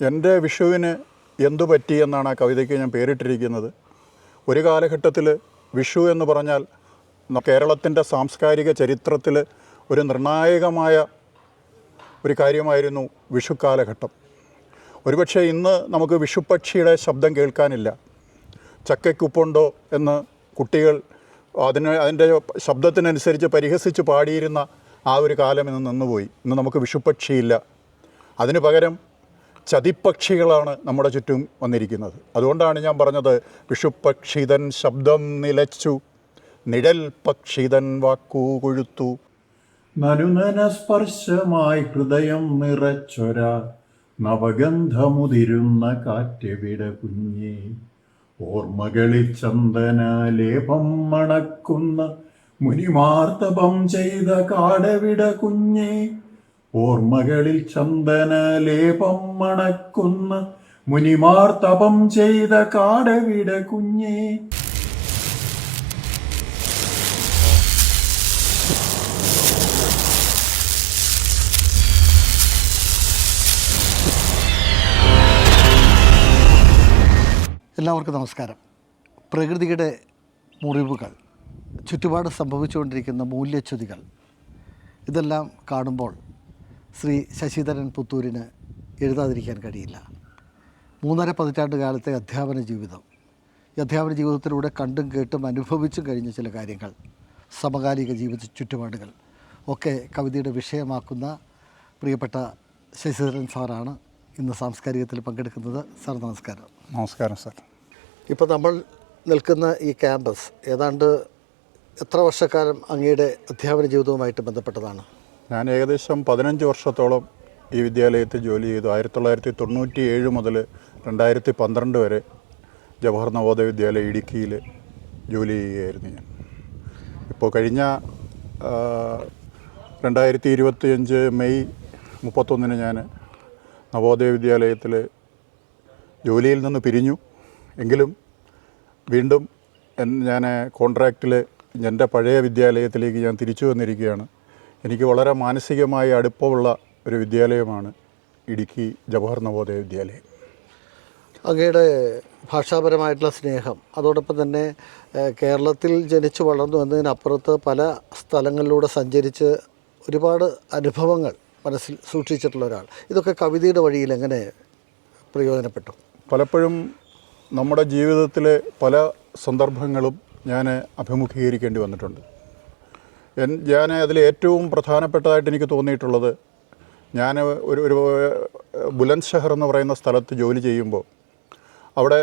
എന്റെ വിഷുവിന് എന്തു പറ്റി എന്നാണ് ആ കവിതയ്ക്ക് ഞാൻ പേരിട്ടിരിക്കുന്നത്. ഒരു കാലഘട്ടത്തിൽ വിഷു എന്ന് പറഞ്ഞാൽ കേരളത്തിന്റെ സാംസ്കാരിക ചരിത്രത്തിൽ ഒരു നിർണായകമായ ഒരു കാര്യമായിരുന്നു വിഷു കാലഘട്ടം. ഒരുപക്ഷെ ഇന്ന് നമുക്ക് വിഷുപക്ഷിയുടെ ശബ്ദം കേൾക്കാനില്ല. ചക്കയ്ക്കുപ്പുണ്ടോ എന്ന് കുട്ടികൾ അതിന് അതിന്റെ ശബ്ദത്തിനനുസരിച്ച് പരിഹസിച്ച് പാടിയിരുന്ന ആ ഒരു കാലം ഇന്ന് നിന്നുപോയി. ഇന്ന് നമുക്ക് വിഷുപക്ഷിയില്ല അതിന് പകരം ചതിപ്പക്ഷികളാണ് നമ്മുടെ ചുറ്റും വന്നിരിക്കുന്നത്. അതുകൊണ്ടാണ് ഞാൻ പറഞ്ഞത് വിഷുപക്ഷിതൻ ശബ്ദം നിലച്ചു നിഴൽ പക്ഷിതൻ വാക്കൂ കൊഴുത്തു. നനുനന ഹൃദയം നിറച്ചൊര നവഗന്ധമുതിരുന്ന കാറ്റവിട കുഞ്ഞേ? ഓർമ്മകളിൽ ചന്ദനാലേപം മണക്കുന്ന മുനിമാർത്തപം ചെയ്ത കാടവിട കുഞ്ഞേ? ഓർമ്മകളിൽ ചന്ദന ലേപം മണക്കുന്ന മുനിമാർത്തപം ചെയ്ത കാടവിട കുഞ്ഞേ. എല്ലാവർക്കും നമസ്കാരം. പ്രകൃതിയുടെ മുറിവുകൾ ചുറ്റുപാട് സംഭവിച്ചുകൊണ്ടിരിക്കുന്ന മൂല്യച്യുതികൾ ഇതെല്ലാം കാണുമ്പോൾ ശ്രീ ശശിധരൻ പുത്തൂരിന് എഴുതാതിരിക്കാൻ കഴിയില്ല. മൂന്നര പതിറ്റാണ്ട് കാലത്തെ അധ്യാപന ജീവിതം. ഈ അധ്യാപന ജീവിതത്തിലൂടെ കണ്ടും കേട്ടും അനുഭവിച്ചും കഴിഞ്ഞ ചില കാര്യങ്ങൾ. സമകാലിക ജീവിത ചുറ്റുപാടുകൾ. ഒക്കെ കവിതയുടെ വിഷയമാക്കുന്ന പ്രിയപ്പെട്ട ശശിധരൻ സാറാണ് ഇന്ന് സാംസ്കാരികത്തിൽ പങ്കെടുക്കുന്നത്. സാർ നമസ്കാരം. നമസ്കാരം സാർ. ഇപ്പോൾ നമ്മൾ നിൽക്കുന്ന ഈ ക്യാമ്പസ് ഏതാണ്ട് എത്ര വർഷക്കാലം അങ്ങയുടെ അധ്യാപന ജീവിതവുമായിട്ട് ബന്ധപ്പെട്ടതാണ്? ഞാൻ ഏകദേശം പതിനഞ്ച് വർഷത്തോളം ഈ വിദ്യാലയത്തിൽ ജോലി ചെയ്തു. ആയിരത്തി തൊള്ളായിരത്തി തൊണ്ണൂറ്റി ഏഴ് മുതൽ രണ്ടായിരത്തി പന്ത്രണ്ട് വരെ ജവഹർ നവോദയ വിദ്യാലയ ഇടുക്കിയിൽ ജോലി ചെയ്യുകയായിരുന്നു ഞാൻ. ഇപ്പോൾ കഴിഞ്ഞ രണ്ടായിരത്തി ഇരുപത്തിയഞ്ച് മെയ് മുപ്പത്തൊന്നിന് ഞാൻ നവോദയ വിദ്യാലയത്തിൽ ജോലിയിൽ നിന്ന് പിരിഞ്ഞു. എങ്കിലും വീണ്ടും ഞാൻ കോൺട്രാക്റ്റിൽ എന്റെ പഴയ വിദ്യാലയത്തിലേക്ക് ഞാൻ തിരിച്ചു വന്നിരിക്കുകയാണ്. എനിക്ക് വളരെ മാനസികമായി അടുപ്പമുള്ള ഒരു വിദ്യാലയമാണ് ഇടുക്കി ജവഹർ നവോദയ വിദ്യാലയം. അങ്ങയുടെ ഭാഷാപരമായിട്ടുള്ള സ്നേഹം അതോടൊപ്പം തന്നെ കേരളത്തിൽ ജനിച്ചു വളർന്നു എന്നതിനപ്പുറത്ത് പല സ്ഥലങ്ങളിലൂടെ സഞ്ചരിച്ച് ഒരുപാട് അനുഭവങ്ങൾ മനസ്സിൽ സൂക്ഷിച്ചിട്ടുള്ള ഒരാൾ. ഇതൊക്കെ കവിതയുടെ വഴിയിൽ എങ്ങനെ പ്രയോജനപ്പെട്ടു? പലപ്പോഴും നമ്മുടെ ജീവിതത്തിലെ പല സന്ദർഭങ്ങളും ഞാൻ അഭിമുഖീകരിക്കേണ്ടി വന്നിട്ടുണ്ട്. ഞാൻ അതിൽ ഏറ്റവും പ്രധാനപ്പെട്ടതായിട്ട് എനിക്ക് തോന്നിയിട്ടുള്ളത് ഞാൻ ഒരു ഒരു ബുലന്ദ് ഷഹർ എന്ന് പറയുന്ന സ്ഥലത്ത് ജോലി ചെയ്യുമ്പോൾ അവിടെ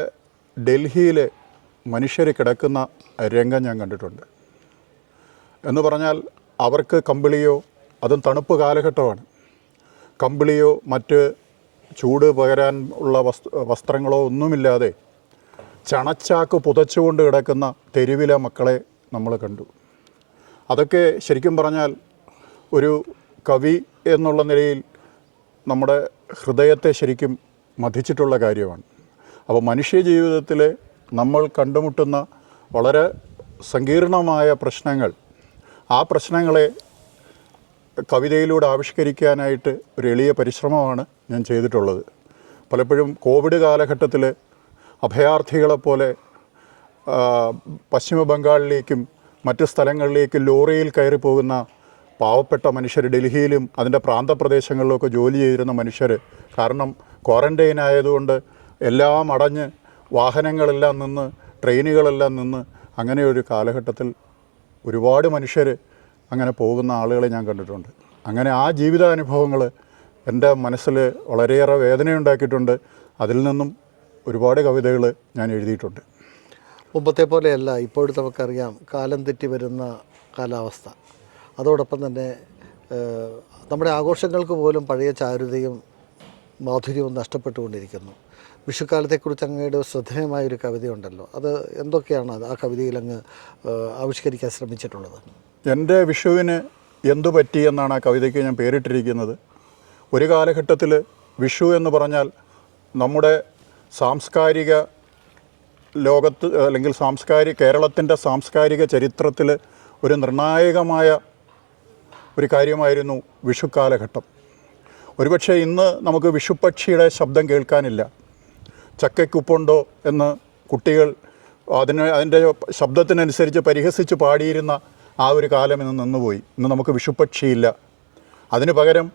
ഡൽഹിയിലെ മനുഷ്യർ കിടക്കുന്ന രംഗം ഞാൻ കണ്ടിട്ടുണ്ട്. എന്ന് പറഞ്ഞാൽ അവർക്ക് കമ്പിളിയോ അതും തണുപ്പ് കാലഘട്ടമാണ്. കമ്പിളിയോ മറ്റ് ചൂട് പകരാൻ ഉള്ള വസ്തു വസ്ത്രങ്ങളോ ഒന്നുമില്ലാതെ ചണച്ചാക്ക് പുതച്ചുകൊണ്ട് കിടക്കുന്ന തെരുവിലെ മക്കളെ നമ്മൾ കണ്ടു. അതൊക്കെ ശരിക്കും പറഞ്ഞാൽ ഒരു കവി എന്നുള്ള നിലയിൽ നമ്മുടെ ഹൃദയത്തെ ശരിക്കും മതിച്ചിട്ടുള്ള കാര്യമാണ്. അപ്പോൾ മനുഷ്യ ജീവിതത്തിൽ നമ്മൾ കണ്ടുമുട്ടുന്ന വളരെ സങ്കീർണമായ പ്രശ്നങ്ങൾ ആ പ്രശ്നങ്ങളെ കവിതയിലൂടെ ആവിഷ്കരിക്കാനായിട്ട് ഒരു എളിയ പരിശ്രമമാണ് ഞാൻ ചെയ്തിട്ടുള്ളത്. പലപ്പോഴും കോവിഡ് കാലഘട്ടത്തിൽ അഭയാർത്ഥികളെപ്പോലെ പശ്ചിമ ബംഗാളിലേക്കും മറ്റ് സ്ഥലങ്ങളിലേക്ക് ലോറിയിൽ കയറി പോകുന്ന പാവപ്പെട്ട മനുഷ്യർ ഡൽഹിയിലും അതിന്റെ പ്രാന്തപ്രദേശങ്ങളിലൊക്കെ ജോലി ചെയ്തിരുന്ന മനുഷ്യർ കാരണം ക്വാറന്റൈൻ ആയതുകൊണ്ട് എല്ലാം അടഞ്ഞ് വാഹനങ്ങളെല്ലാം നിന്ന് ട്രെയിനുകളെല്ലാം നിന്ന് അങ്ങനെ ഒരു കാലഘട്ടത്തിൽ ഒരുപാട് മനുഷ്യർ അങ്ങനെ പോകുന്ന ആളുകളെ ഞാൻ കണ്ടിട്ടുണ്ട്. അങ്ങനെ ആ ജീവിതാനുഭവങ്ങൾ എന്റെ മനസ്സിൽ വളരെയേറെ വേദനയുണ്ടാക്കിയിട്ടുണ്ട്. അതിൽ നിന്നും ഒരുപാട് കവിതകൾ ഞാൻ എഴുതിയിട്ടുണ്ട്. മുമ്പത്തെ പോലെയല്ല ഇപ്പോഴും നമുക്കറിയാം കാലം തെറ്റി വരുന്ന കാലാവസ്ഥ. അതോടൊപ്പം തന്നെ നമ്മുടെ ആഘോഷങ്ങൾക്ക് പോലും പഴയ ചാരുതയും മാധുര്യവും നഷ്ടപ്പെട്ടുകൊണ്ടിരിക്കുന്നു. വിഷുക്കാലത്തെക്കുറിച്ച് അങ്ങയുടെ ശ്രദ്ധേയമായൊരു കവിതയുണ്ടല്ലോ. അത് എന്തൊക്കെയാണ് അത്? ആ കവിതയിൽ അങ്ങ് ആവിഷ്കരിക്കാൻ ശ്രമിച്ചിട്ടുള്ളത്? എന്റെ വിഷുവിന് എന്തു പറ്റി എന്നാണ് ആ കവിതയ്ക്ക് ഞാൻ പേരിട്ടിരിക്കുന്നത്. ഒരു കാലഘട്ടത്തിൽ വിഷു എന്ന് പറഞ്ഞാൽ നമ്മുടെ സാംസ്കാരിക ലോകത്ത് അല്ലെങ്കിൽ സാംസ്കാരിക കേരളത്തിന്റെ സാംസ്കാരിക ചരിത്രത്തിൽ ഒരു നിർണായകമായ ഒരു കാര്യമായിരുന്നു വിഷു കാലഘട്ടം. ഒരുപക്ഷെ ഇന്ന് നമുക്ക് വിഷുപക്ഷിയുടെ ശബ്ദം കേൾക്കാനില്ല. ചക്കയ്ക്കുപ്പുണ്ടോ എന്ന് കുട്ടികൾ അതിന് അതിന്റെ ശബ്ദത്തിനനുസരിച്ച് പരിഹസിച്ച് പാടിയിരുന്ന ആ ഒരു കാലം ഇന്ന് നിന്നുപോയി. ഇന്ന് നമുക്ക് വിഷുപക്ഷിയില്ല അതിന് പകരം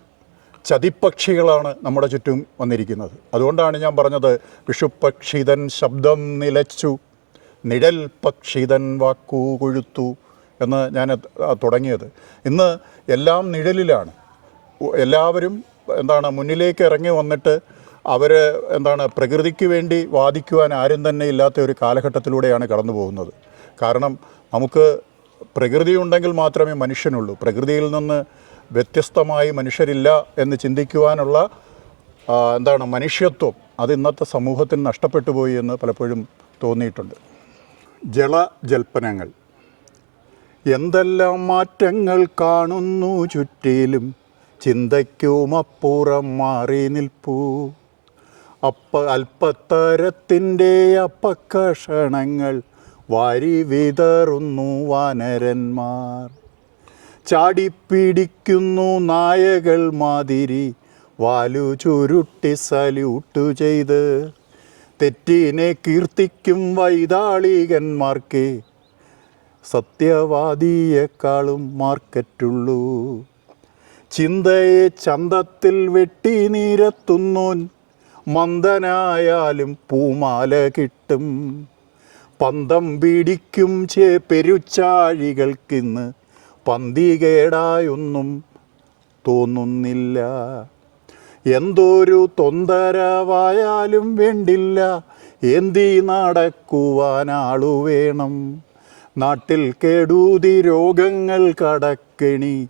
ചതിപ്പക്ഷികളാണ് നമ്മുടെ ചുറ്റും വന്നിരിക്കുന്നത്. അതുകൊണ്ടാണ് ഞാൻ പറഞ്ഞത് വിഷുപ്പക്ഷിതൻ ശബ്ദം നിലച്ചു നിഴൽ പക്ഷിതൻ വാക്കു കൊഴുത്തു എന്ന് ഞാൻ തുടങ്ങിയത്. ഇന്ന് എല്ലാം നിഴലിലാണ്. എല്ലാവരും എന്താണ് മുന്നിലേക്ക് ഇറങ്ങി വന്നിട്ട് അവർ എന്താണ് പ്രകൃതിക്ക് വേണ്ടി വാദിക്കുവാൻ ആരും തന്നെ ഇല്ലാത്ത ഒരു കാലഘട്ടത്തിലൂടെയാണ് കടന്നു പോകുന്നത്. കാരണം നമുക്ക് പ്രകൃതി ഉണ്ടെങ്കിൽ മാത്രമേ മനുഷ്യനുള്ളൂ. പ്രകൃതിയിൽ നിന്ന് വ്യത്യസ്തമായി മനുഷ്യരില്ല എന്ന് ചിന്തിക്കുവാനുള്ള എന്താണ് മനുഷ്യത്വം അത് ഇന്നത്തെ സമൂഹത്തിന് നഷ്ടപ്പെട്ടു പോയി എന്ന് പലപ്പോഴും തോന്നിയിട്ടുണ്ട്. ജല ജൽപ്പനങ്ങൾ. എന്തെല്ലാം മാറ്റങ്ങൾ കാണുന്നു ചുറ്റിലും? ചിന്തയ്ക്കുമപ്പുറം മാറി നിൽപ്പൂ. അപ്പ അല്പത്തരത്തിന്റെ അപ്പക്കഷണങ്ങൾ വാരി വിതറുന്നു വാനരന്മാർ. ചാടിപ്പിടിക്കുന്നു നായകൾ മാതിരി. വാലു ചുരുട്ടി സല്യൂട്ട് ചെയ്ത്. തെറ്റിനെ കീർത്തിക്കും വൈതാളികന്മാർക്ക്. സത്യവാദിയെക്കാളും മാർക്കറ്റുള്ളൂ. ചിന്തയെ ചന്തത്തിൽ വെട്ടി നീരത്തുന്നോൻ മന്ദനായാലും പൂമാല കിട്ടും. പന്തം പിടിക്കും ചേ പെരുച്ചാഴികൾക്കിന്ന് പന്തികേടായൊന്നും തോന്നുന്നില്ല. എന്തൊരു തൊന്തരവായാലും വേണ്ടില്ല. എന്തി നടക്കുവാനാളു വേണം. നാട്ടിൽ കെടൂതി രോഗങ്ങൾ കടക്കണി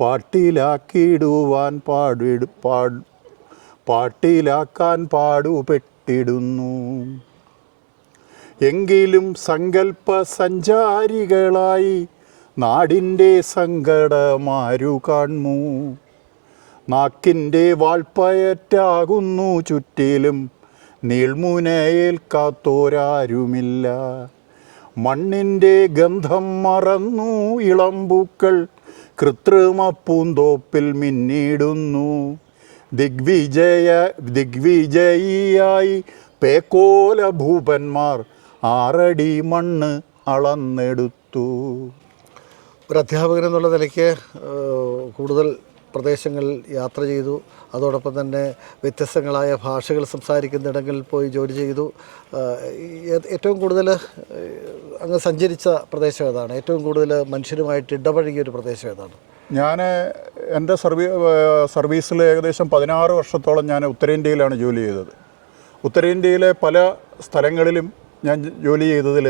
പാട്ടിലാക്കിയിടുവാൻ പാടിടു പാട് പാട്ടിലാക്കാൻ പാടുപെട്ടിടുന്നു. എങ്കിലും സങ്കല്പ സഞ്ചാരികളായി നാടിന്റെ സങ്കടമാരു കാൺമു നാക്കിന്റെ വാൾപ്പയറ്റാകുന്നു ചുറ്റിലും. നീൾമുനയേൽക്കാത്തോരാരുമില്ല മണ്ണിന്റെ ഗന്ധം മറന്നു ഇളമ്പൂക്കൾ കൃത്രിമ പൂന്തോപ്പിൽ മിന്നിടുന്നു. ദിഗ്വിജയ ദിഗ്വിജയിയായി പേക്കോല ഭൂപന്മാർ ആറടി മണ്ണ് അളന്നെടുത്തു. ഒരു അധ്യാപകൻ എന്നുള്ള നിലയ്ക്ക് കൂടുതൽ പ്രദേശങ്ങളിൽ യാത്ര ചെയ്തു. അതോടൊപ്പം തന്നെ വ്യത്യസ്തങ്ങളായ ഭാഷകൾ സംസാരിക്കുന്ന ഇടങ്ങളിൽ പോയി ജോലി ചെയ്തു. ഏറ്റവും കൂടുതൽ അങ്ങ് സഞ്ചരിച്ച പ്രദേശം ഏതാണ്? ഏറ്റവും കൂടുതൽ മനുഷ്യരുമായിട്ട് ഇടപഴകിയ ഒരു പ്രദേശം ഏതാണ്? ഞാൻ എന്റെ സർവീ സർവീസിൽ ഏകദേശം പതിനാറ് വർഷത്തോളം ഞാൻ ഉത്തരേന്ത്യയിലാണ് ജോലി ചെയ്തത്. ഉത്തരേന്ത്യയിലെ പല സ്ഥലങ്ങളിലും ഞാൻ ജോലി ചെയ്തതിൽ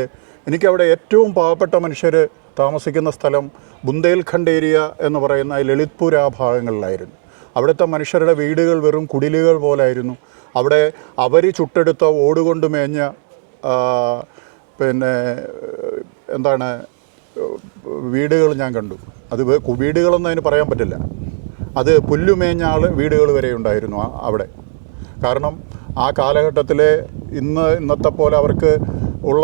എനിക്കവിടെ ഏറ്റവും പാവപ്പെട്ട മനുഷ്യർ താമസിക്കുന്ന സ്ഥലം ബുന്ദേൽഖണ്ഡ് ഏരിയ എന്ന് പറയുന്ന ലളിത്പൂര ആ ഭാഗങ്ങളിലായിരുന്നു. അവിടുത്തെ മനുഷ്യരുടെ വീടുകൾ വെറും കുടിലുകൾ പോലായിരുന്നു. അവിടെ അവർ ചുട്ടെടുത്ത ഓടുകൊണ്ട് മേഞ്ഞ പിന്നെ എന്താണ് വീടുകൾ ഞാൻ കണ്ടു. അത് വീടുകളൊന്നും അതിന് പറയാൻ പറ്റില്ല. അത് പുല്ലുമേഞ്ഞ ആൾ വീടുകൾ വരെ ഉണ്ടായിരുന്നു അവിടെ. കാരണം ആ കാലഘട്ടത്തിലെ ഇന്ന് ഇന്നത്തെ പോലെ അവർക്ക് ഉള്ള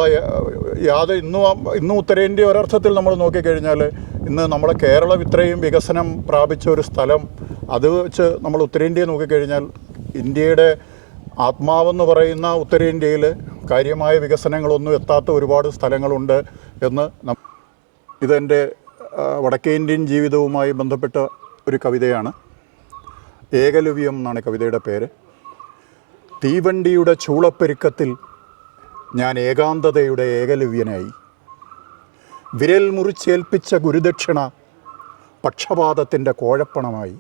യാതൊരു ഇന്നും ഇന്നും ഉത്തരേന്ത്യ ഒരർത്ഥത്തിൽ നമ്മൾ നോക്കിക്കഴിഞ്ഞാൽ ഇന്ന് നമ്മുടെ കേരളം ഇത്രയും വികസനം പ്രാപിച്ച ഒരു സ്ഥലം അത് വെച്ച് നമ്മൾ ഉത്തരേന്ത്യയെ നോക്കിക്കഴിഞ്ഞാൽ ഇന്ത്യയുടെ ആത്മാവെന്ന് പറയുന്ന ഉത്തരേന്ത്യയിൽ കാര്യമായ വികസനങ്ങളൊന്നും എത്താത്ത ഒരുപാട് സ്ഥലങ്ങളുണ്ട് എന്ന് ഇതെന്റെ വടക്കേ ഇന്ത്യൻ ജീവിതവുമായി ബന്ധപ്പെട്ട ഒരു കവിതയാണ്. ഏകലവ്യം എന്നാണ് കവിതയുടെ പേര്. തീവണ്ടിയുടെ ചൂളപ്പെരുക്കത്തിൽ ഞാൻ ഏകാന്തതയുടെ ഏകലവ്യനായി. വിരൽ മുറിച്ചേൽപ്പിച്ച ഗുരുദക്ഷിണ പക്ഷപാതത്തിന്റെ കോഴപ്പണമായി.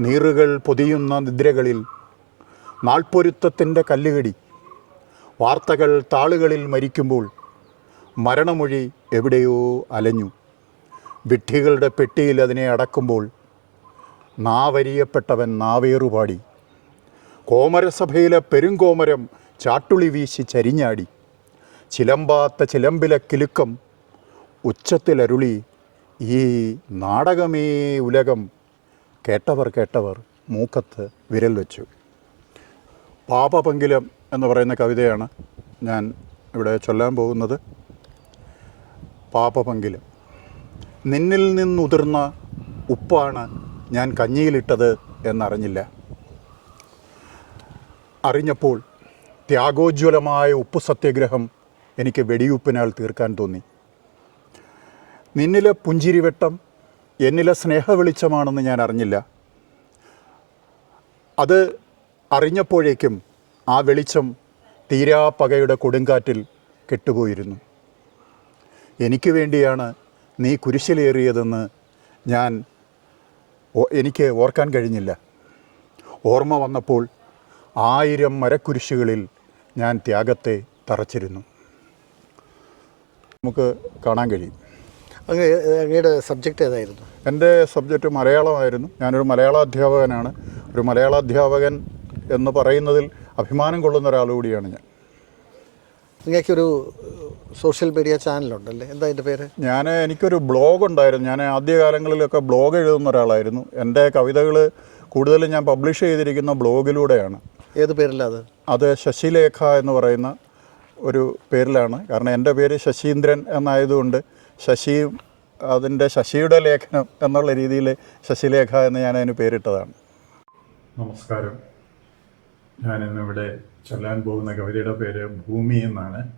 നീറുകൾ പൊതിയുന്ന നിദ്രകളിൽ നാൾപ്പൊരുത്തത്തിന്റെ കല്ലുകടി. വാർത്തകൾ താളുകളിൽ മരിക്കുമ്പോൾ മരണമൊഴി എവിടെയോ അലഞ്ഞു. വിട്ടികളുടെ പെട്ടിയിൽ അതിനെ അടക്കുമ്പോൾ നാവരിയപ്പെട്ടവൻ നാവേറുപാടി. കോമരസഭയിലെ പെരുങ്കോമരം ചാട്ടുളി വീശി ചരിഞ്ഞാടി. ചിലമ്പാത്ത ചിലമ്പിലെ കിലുക്കം ഉച്ചത്തിലരുളി ഈ നാടകമേ ഉലകം. കേട്ടവർ കേട്ടവർ മൂക്കത്ത് വിരൽ വെച്ചു. പാപപങ്കിലം എന്ന് പറയുന്ന കവിതയാണ് ഞാൻ ഇവിടെ ചൊല്ലാൻ പോകുന്നത്. പാപപങ്കിലം. നിന്നിൽ നിന്നുതിർന്ന ഉപ്പാണ് ഞാൻ കഞ്ഞിയിലിട്ടത് എന്നറിഞ്ഞില്ല. അറിഞ്ഞപ്പോൾ ത്യാഗോജ്വലമായ ഉപ്പ് സത്യാഗ്രഹം എനിക്ക് വെടിയുപ്പിനാൽ തീർക്കാൻ തോന്നി. നിന്നിലെ പുഞ്ചിരിവെട്ടം എന്നിലെ സ്നേഹവെളിച്ചമാണെന്ന് ഞാൻ അറിഞ്ഞില്ല. അത് അറിഞ്ഞപ്പോഴേക്കും ആ വെളിച്ചം തീരാ പകയുടെ കൊടുങ്കാറ്റിൽ കെട്ടുപോയിരുന്നു. എനിക്ക് വേണ്ടിയാണ് നീ കുരിശിലേറിയതെന്ന് ഞാൻ എനിക്ക് ഓർക്കാൻ കഴിഞ്ഞില്ല. ഓർമ്മ വന്നപ്പോൾ ആയിരം മരക്കുരിശുകളിൽ ഞാൻ ത്യാഗത്തെ തറച്ചിരുന്നു. നമുക്ക് കാണാൻ കഴിയും. അങ്ങ് അങ്ങയുടെ സബ്ജക്റ്റ് ഏതായിരുന്നു? എന്റെ സബ്ജക്റ്റ് മലയാളമായിരുന്നു. ഞാനൊരു മലയാള അധ്യാപകനാണ് ഒരു മലയാള അധ്യാപകൻ എന്ന് പറയുന്നതിൽ അഭിമാനം കൊള്ളുന്ന ഒരാൾ കൂടിയാണ് ഞാൻ. നിങ്ങൾക്കൊരു സോഷ്യൽ മീഡിയ ചാനലുണ്ടല്ലേ? എന്താ അതിന്റെ പേര്? ഞാൻ എനിക്കൊരു ബ്ലോഗ് ഉണ്ടായിരുന്നു. ഞാൻ ആദ്യകാലങ്ങളിലൊക്കെ ബ്ലോഗ് എഴുതുന്ന ഒരാളായിരുന്നു. എന്റെ കവിതകൾ കൂടുതലും ഞാൻ പബ്ലിഷ് ചെയ്തിരിക്കുന്ന ബ്ലോഗിലൂടെയാണ്. ഏത് പേരിലാണ് അത്? അത് ശശിലേഖ എന്ന് പറയുന്ന ഒരു പേരിലാണ്. കാരണം എന്റെ പേര് ശശീന്ദ്രൻ എന്നായതുകൊണ്ട് ശശിയും അതിന്റെ ശശിയുടെ ലേഖനം എന്നുള്ള രീതിയിൽ ശശിലേഖ എന്ന് ഞാൻ അതിന് പേരിട്ടതാണ്. നമസ്കാരം. ഞാൻ ഞാനിന്നിവിടെ ചൊല്ലാൻ പോകുന്ന കവിതയുടെ പേര് ഭൂമി എന്നാണ്.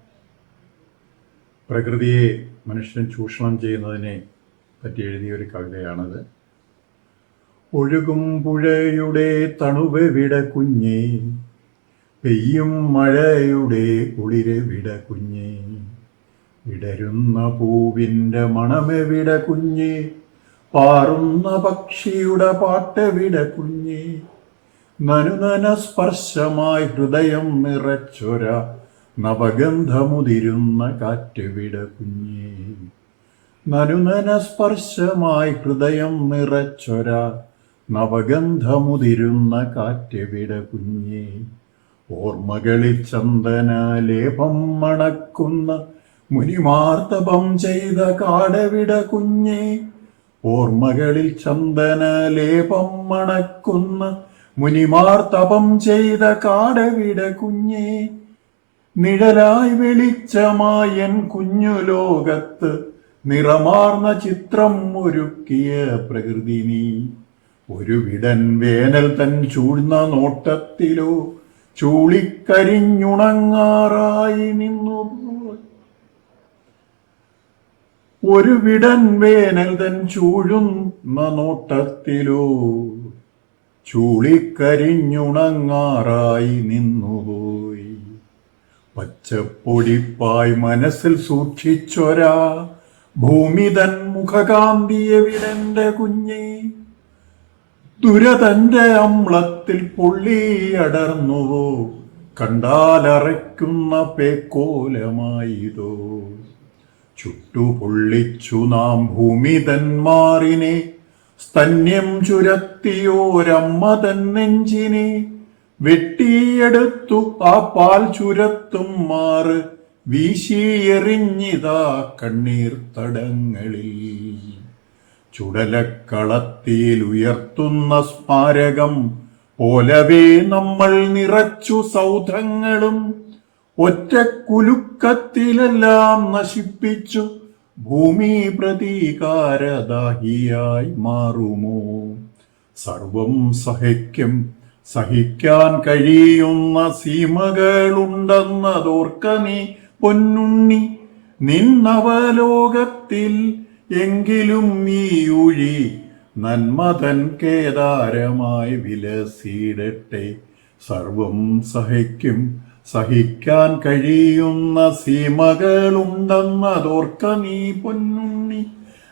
പ്രകൃതിയെ മനുഷ്യൻ ചൂഷണം ചെയ്യുന്നതിനെ പറ്റി എഴുതിയ ഒരു കവിതയാണത്. ഒഴുകും പുഴയുടെ തണുവ് വിട കുഞ്ഞേ. പെയ്യും മഴയുടെ കുളിര് വിട കുഞ്ഞേ. വിടരുന്ന പൂവിന്റെ മണമെവിട കുഞ്ഞേ. പാറുന്ന പക്ഷിയുടെ പാട്ട് വിട കുഞ്ഞേ. നനുനന സ്പർശമായി ഹൃദയം നിറച്ചൊര നവഗന്ധമുതിരുന്ന കാറ്റ് വിട കുഞ്ഞേ. നനുനന സ്പർശമായി ഹൃദയം നിറച്ചൊര നവഗന്ധമുതിരുന്ന കാറ്റവിട കുഞ്ഞേ? ഓർമ്മകളിൽ ചന്ദനാലേപം മണക്കുന്ന മുനിമാർത്തപം ചെയ്ത കാടവിട കുഞ്ഞേ? ഓർമ്മകളിൽ ചന്ദനാലേപം മണക്കുന്ന മുനിമാർത്തപം ചെയ്ത കാടവിട കുഞ്ഞേ? നിഴലായി വെളിച്ചമായൻ കുഞ്ഞു ലോകത്ത് നിറമാർന്ന ചിത്രം ഒരുക്കിയ പ്രകൃതി നീ. ഒരു വിടൻ വേനൽ തൻ ചൂഴ്ന്ന നോട്ടത്തിലോ ചൂളിക്കരിഞ്ഞുണങ്ങാറായി നിന്നു ഒരു വിടൻ വേനൽ തൻ ചൂഴുന്ന നോട്ടത്തിലോ ചൂളിക്കരിഞ്ഞുണങ്ങാറായി നിന്നുപോയി പച്ചപ്പൊടിപ്പായി മനസ്സിൽ സൂക്ഷിച്ചൊരാ ഭൂമി തൻ മുഖകാന്തിയെവിടെന്റെ കുഞ്ഞേ? ദുരതന്റെ അമ്ലത്തിൽ പൊള്ളിയടർന്നുവോ കണ്ടാലറയ്ക്കുന്ന പേക്കോലമായിതോ. ചുട്ടുപൊള്ളിച്ചു നാം ഭൂമി തന്മാറിനെ സ്തന്യം ചുരത്തിയോരമ്മ തൻ നെഞ്ചിനെ. വെട്ടിയെടുത്തു ആ പാൽ ചുരത്തും മാറ്. വീശിയെറിഞ്ഞിതാ കണ്ണീർ തടങ്ങളിൽ. ചുടലക്കളത്തിൽ ഉയർത്തുന്ന സ്മാരകം പോലവേ നമ്മൾ നിറച്ചു സൗധങ്ങളും ഒറ്റ കുലുക്കത്തിലെല്ലാം നശിപ്പിച്ചു ഭൂമി പ്രതീകാരദാഹിയായി മാറുമോ? സർവം സഹിക്കും സഹിക്കാൻ കഴിയുന്ന സീമകളുണ്ടെന്നതോർക്ക നീ പൊന്നുണ്ണി. നിന്നവലോകത്തിൽ എങ്കിലും ഈ ഊഴി നന്മതൻ കേദാരമായി വിലസിയിടട്ടെ സർവം സഹിക്കും സഹിക്കാൻ കഴിയുന്ന സീമകളുണ്ടെന്നതോർക്ക നീ പൊന്നുണ്ണി.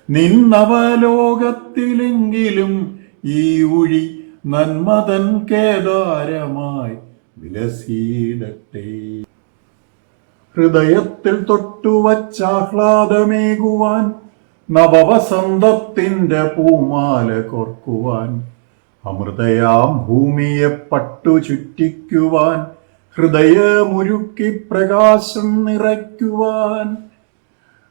നിന്നവലോകത്തിലെങ്കിലും ഈ ഊഴി നന്മതൻ കേദാരമായി വിലസിയിടട്ടെ ഹൃദയത്തിൽ തൊട്ടുവച്ചാഹ്ലാദമേകുവാൻ നവവസന്തത്തിന്റെ പൂമാല കോർക്കുവാൻ അമൃതയാം ഭൂമിയെ പട്ടു ചുറ്റിക്കുവാൻ ഹൃദയമുരുക്കി പ്രകാശം നിറയ്ക്കുവാൻ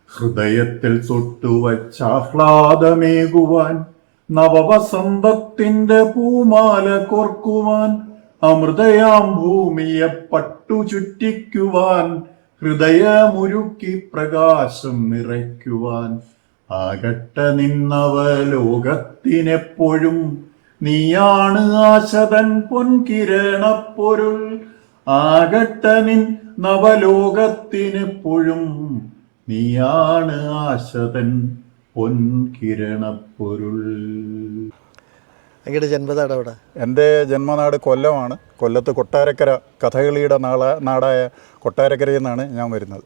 ഹൃദയത്തിൽ തൊട്ടുവച്ചാഹ്ലാദമേകുവാൻ നവവസന്തത്തിന്റെ പൂമാല കോർക്കുവാൻ അമൃതയാം ഭൂമിയെ പട്ടു ചുറ്റിക്കുവാൻ ഹൃദയമുരുക്കി പ്രകാശം നിറയ്ക്കുവാൻ. ആകട്ടെ നിന്നവ ലോകത്തിനെപ്പോഴും നീയാണ് ആശതൻ പൊൻകിരണപ്പൊരുൾ. ആകട്ടനിൻ നവലോകത്തിനെപ്പോഴും നീയാണ് ആശതൻ പൊൻകിരണപ്പൊരുൾ. അങ്ങയുടെ ജന്മനാട് അവിടെ എന്റെ ജന്മനാട് കൊല്ലമാണ്. കൊല്ലത്ത് കൊട്ടാരക്കര കഥകളിയുടെ നാള നാടായ കൊട്ടാരക്കരയിൽ നിന്നാണ് ഞാൻ വരുന്നത്.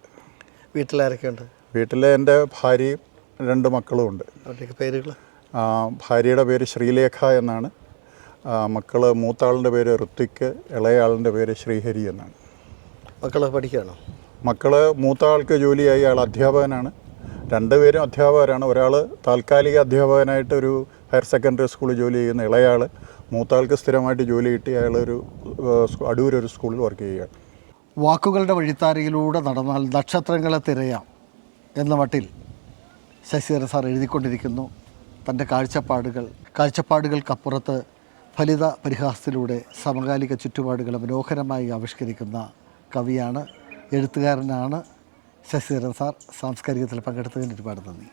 വീട്ടിലാരൊക്കെയുണ്ട് വീട്ടിൽ എന്റെ ഭാര്യയും രണ്ട് മക്കളും ഉണ്ട്. അവരുടെയൊക്കെ പേരുകൾ ആ, ഭാര്യയുടെ പേര് ശ്രീലേഖ എന്നാണ്. മക്കൾ മക്കൾ മൂത്താളിന്റെ പേര് ഋത്വിക്ക് ഇളയാളിന്റെ പേര് ശ്രീഹരി എന്നാണ്. മക്കൾ പഠിക്കുകയാണോ? മക്കൾ മൂത്ത ആൾക്ക് ജോലിയായി അയാൾ അധ്യാപകനാണ്. രണ്ടുപേരും അധ്യാപകരാണ്. ഒരാൾ താൽക്കാലിക അധ്യാപകനായിട്ട് ഒരു ഹയർ സെക്കൻഡറി സ്കൂളിൽ ജോലി ചെയ്യുന്ന ഇളയാൾ മൂത്താൾക്ക് സ്ഥിരമായിട്ട് ജോലി കിട്ടി അയാൾ ഒരു അടൂർ ഒരു സ്കൂളിൽ വർക്ക് ചെയ്യുകയാണ്. വാക്കുകളുടെ വഴിത്താരയിലൂടെ നടന്നാൽ നക്ഷത്രങ്ങളെ തിരയാം എന്ന മട്ടിൽ ശശിധരൻ സാർ എഴുതിക്കൊണ്ടിരിക്കുന്നു. തന്റെ കാഴ്ചപ്പാടുകൾ കാഴ്ചപ്പാടുകൾക്കപ്പുറത്ത് ഫലിത പരിഹാസത്തിലൂടെ സമകാലിക ചുറ്റുപാടുകളെ മനോഹരമായി ആവിഷ്കരിക്കുന്ന കവിയാണ് എഴുത്തുകാരനാണ് ശശിധരൻ സാർ. സാംസ്കാരികത്തിൽ പങ്കെടുത്തതിന് ഒരുപാട് നന്ദി.